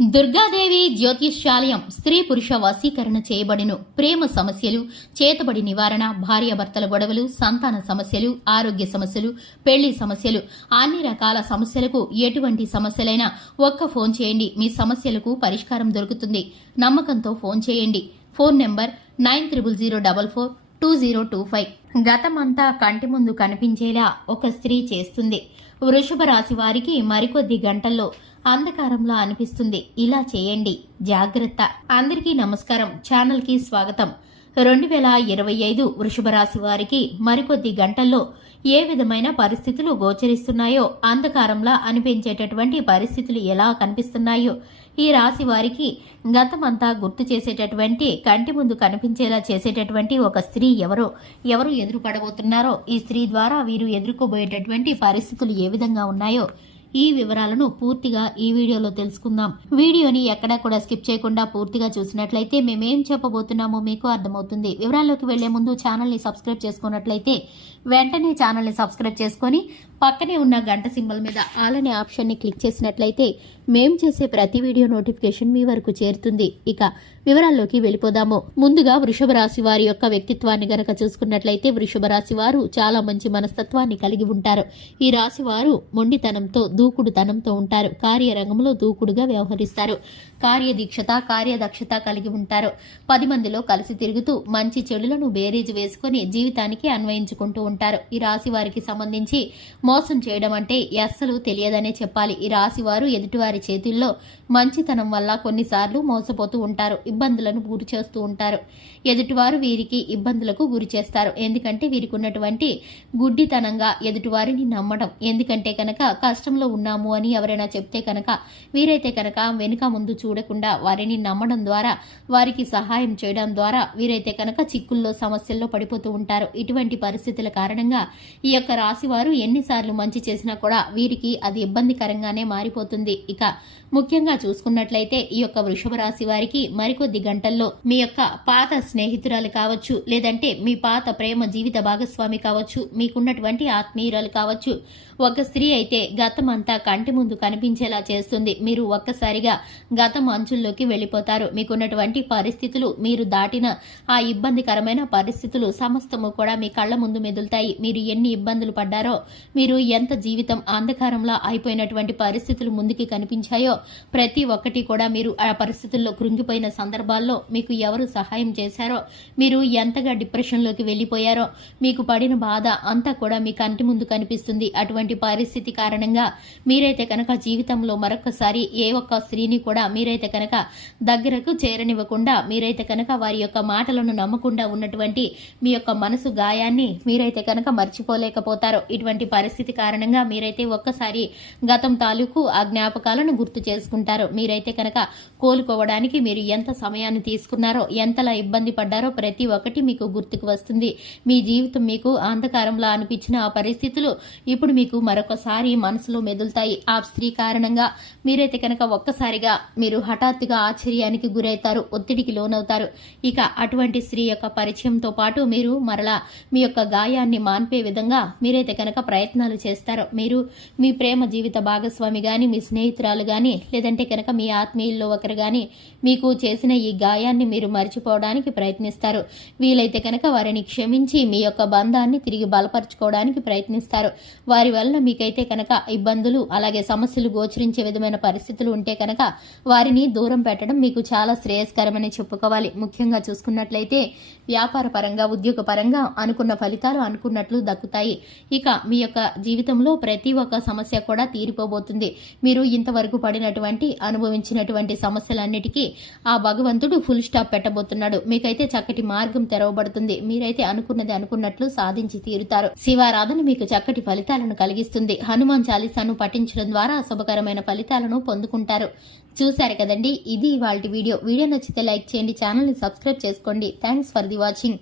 దుర్గాదేవి జ్యోతిష్యాలయం స్త్రీ పురుష వశీకరణ చేయబడిను. ప్రేమ సమస్యలు, చేతబడి నివారణ, భార్యాభర్తల గొడవలు, సంతాన సమస్యలు, ఆరోగ్య సమస్యలు, పెళ్లి సమస్యలు, అన్ని రకాల సమస్యలకు ఎటువంటి సమస్యలైనా ఒక్క ఫోన్ చేయండి. మీ సమస్యలకు పరిష్కారం దొరుకుతుంది. నమ్మకంతో ఫోన్ చేయండి. Phone number 9000442025. గతమంతా కంటి ముందు కనిపించేలా ఒక స్త్రీ చేస్తుంది. వృషభ రాశి వారికి మరికొద్ది గంటల్లో అంధకారంలో అనిపిస్తుంది. ఇలా చేయండి, జాగ్రత్త. అందరికీ నమస్కారం, ఛానల్ కి స్వాగతం. 2025 వృషభ రాశి వారికి మరికొద్ది గంటల్లో ఏ విధమైన పరిస్థితులు గోచరిస్తున్నాయో, అంధకారంలా అనిపించేటటువంటి పరిస్థితులు ఎలా కనిపిస్తున్నాయో, ఈ రాశి వారికి గతమంతా గుర్తు చేసేటటువంటి, కంటి ముందు కనిపించేలా చేసేటటువంటి ఒక స్త్రీ ఎవరు ఎదురుపడబోతున్నారో, ఈ స్త్రీ ద్వారా వీరు ఎదుర్కోబోయేటటువంటి పరిస్థితులు ఏ విధంగా ఉన్నాయో, ఈ వివరాలను పూర్తిగా ఈ వీడియోలో తెలుసుకుందాం. వీడియోని ఎక్కడా కూడా స్కిప్ చేయకుండా పూర్తిగా చూసినట్లయితే మేమేం చెప్పబోతున్నామో మీకు అర్థమవుతుంది. వివరాల్లోకి వెళ్లే ముందు ఛానల్ ని సబ్స్క్రైబ్ చేసుకున్నట్లయితే వెంటనే ఛానల్ ని సబ్స్క్రైబ్ చేసుకుని పక్కనే ఉన్న గంట సింబల్ మీద ఆల్ అనే ఆప్షన్ ని క్లిక్ చేసినట్లయితే మేం చేసే ప్రతి వీడియో నోటిఫికేషన్ మీ వరకు చేరుతుంది. ఇక వివరాల్లోకి వెళ్ళిపోదాము. ముందుగా వృషభ రాశి వారి యొక్క వ్యక్తిత్వాన్ని గనక చూసుకున్నట్లయితే, వృషభ రాశి వారు చాలా మంచి మనస్తత్వాన్ని కలిగి ఉంటారు. ఈ రాశి వారు మొండితనంతో, దూకుడుతనంతో ఉంటారు. కార్యరంగంలో దూకుడుగా వ్యవహరిస్తారు. కార్యదీక్షత, కార్యదక్షత కలిగి ఉంటారు. 10 మందిలో కలిసి తిరుగుతూ మంచి చెడులను బేరీజు వేసుకుని జీవితానికి అన్వయించుకుంటూ ఉంటారు. ఈ రాశి వారికి సంబంధించి మోసం చేయడం అంటే అస్సలు తెలియదనే చెప్పాలి. ఈ రాశి వారు ఎదుటివారి చేతుల్లో మంచితనం వల్ల కొన్నిసార్లు మోసపోతూ ఉంటారు. ఇబ్బందులను గురి చేస్తూ ఉంటారు. ఎదుటివారు వీరికి ఇబ్బందులకు గురి చేస్తారు. ఎందుకంటే వీరికి ఉన్నటువంటి గుడ్డితనంగా ఎదుటివారిని నమ్మడం. ఎందుకంటే కనుక కష్టంలో ఉన్నాము అని ఎవరైనా చెప్తే కనుక వీరైతే కనుక వెనుక ముందు చూడకుండా వారిని నమ్మడం ద్వారా, వారికి సహాయం చేయడం ద్వారా వీరైతే కనుక చిక్కుల్లో, సమస్యల్లో పడిపోతూ ఉంటారు. ఇటువంటి పరిస్థితుల కారణంగా ఈ యొక్క రాశి వారు ఎన్నిసార్లు మంచి చేసినా కూడా వీరికి అది ఇబ్బందికరంగానే మారిపోతుంది. ఇక ముఖ్యంగా చూసుకున్నట్లయితే ఈ యొక్క వృషభ రాశి వారికి మరికొద్ది గంటల్లో మీ యొక్క పాత స్నేహితురాలు కావచ్చు, లేదంటే మీ పాత ప్రేమ జీవిత భాగస్వామి కావచ్చు, మీకున్నటువంటి ఆత్మీయురాలు కావచ్చు, ఒక స్త్రీ అయితే గతం అంతా కంటి ముందు కనిపించేలా చేస్తుంది. మీరు ఒక్కసారిగా గతం అంచుల్లోకి వెళ్లిపోతారు. మీకున్నటువంటి పరిస్థితులు, మీరు దాటిన ఆ ఇబ్బందికరమైన పరిస్థితులు సమస్తము కూడా మీ కళ్ల ముందు మెదులుతాయి. మీరు ఎన్ని ఇబ్బందులు పడ్డారో, మీరు ఎంత జీవితం అంధకారంలో అయిపోయినటువంటి పరిస్థితులు ముందుకి కనిపించాయో, ప్రతి ఒక్కటి కూడా మీరు ఆ పరిస్థితుల్లో కృంగిపోయిన సందర్భాల్లో మీకు ఎవరు సహాయం చేశారో, మీరు ఎంతగా డిప్రెషన్లోకి వెళ్లిపోయారో, మీకు పడిన బాధ అంతా కూడా మీ కంటి ముందు కనిపిస్తుంది. అటువంటి పరిస్థితి కారణంగా మీరైతే కనుక జీవితంలో మరొకసారి ఏ ఒక్క స్త్రీని కూడా మీరైతే కనుక దగ్గరకు చేరనివ్వకుండా, మీరైతే కనుక వారి యొక్క మాటలను నమ్మకుండా ఉన్నటువంటి మీ యొక్క మనసు గాయాన్ని మీరైతే కనుక మర్చిపోలేకపోతారు. ఇటువంటి పరిస్థితి కారణంగా మీరైతే ఒక్కసారి గతం తాలూకు ఆ జ్ఞాపకాలను గుర్తు చేసుకుంటారు. మీరైతే కనుక కోలుకోవడానికి మీరు ఎంత సమయాన్ని తీసుకున్నారో, ఎంతలా ఇబ్బంది పడ్డారో ప్రతి ఒక్కటి మీకు గుర్తుకు వస్తుంది. మీ జీవితం మీకు అంధకారంలో అనిపించిన ఆ పరిస్థితులు ఇప్పుడు మీకు మరొకసారి మనసులో మెదులుతాయి. ఆ స్త్రీ కారణంగా మీరైతే కనుక ఒక్కసారిగా మీరు హఠాత్తుగా ఆశ్చర్యానికి గురవుతారు, ఒత్తిడికి లోనవుతారు. ఇక అటువంటి స్త్రీ యొక్క పరిచయంతో పాటు మీరు మరలా మీ యొక్క గాయాన్ని మాన్పే విధంగా మీరైతే కనుక ప్రయత్నాలు చేస్తారు. మీరు మీ ప్రేమ జీవిత భాగస్వామి గాని, మీ స్నేహితురాలు గాని, లేదంటే కనుక మీ ఆత్మీయుల్లో ఒకరు గాని మీకు చేసిన ఈ గాయాన్ని మీరు మర్చిపోవడానికి ప్రయత్నిస్తారు. వీలైతే కనుక వారిని క్షమించి మీ యొక్క బంధాన్ని తిరిగి బలపరుచుకోవడానికి ప్రయత్నిస్తారు. వారి వల్ల మీకైతే కనుక ఇబ్బందులు, అలాగే సమస్యలు గోచరించే విధమైన పరిస్థితులు ఉంటే కనుక వారిని దూరం పెట్టడం మీకు చాలా శ్రేయస్కరమని చెప్పుకోవాలి. ముఖ్యంగా చూసుకున్నట్లయితే వ్యాపార పరంగా, ఉద్యోగ పరంగా అనుకున్న ఫలితాలు అనుకున్నట్లు దక్కుతాయి. ఇక మీ యొక్క జీవితంలో ప్రతి ఒక్క సమస్య కూడా తీరిపోబోతుంది. మీరు ఇంతవరకు పడినటువంటి, అనుభవించినటువంటి సమస్యలన్నిటికీ ఆ భగవంతుడు ఫుల్ స్టాప్ పెట్టబోతున్నాడు. మీకైతే చక్కటి మార్గం తెరవబడుతుంది. మీరైతే అనుకున్నది అనుకున్నట్లు సాధించి తీరుతారు. శివారాధన మీకు చక్కటి ఫలితాలను కలిగిస్తుంది. హనుమాన్ చాలీసాను పఠించడం ద్వారా శుభకరమైన ఫలితాలను పొందుకుంటారు. చూశారు కదండి, ఇది ఇవాల్టి వీడియో. వీడియో నచ్చితే లైక్ చేయండి, ఛానల్ ని సబ్స్క్రైబ్ చేసుకోండి. Thanks for the watching.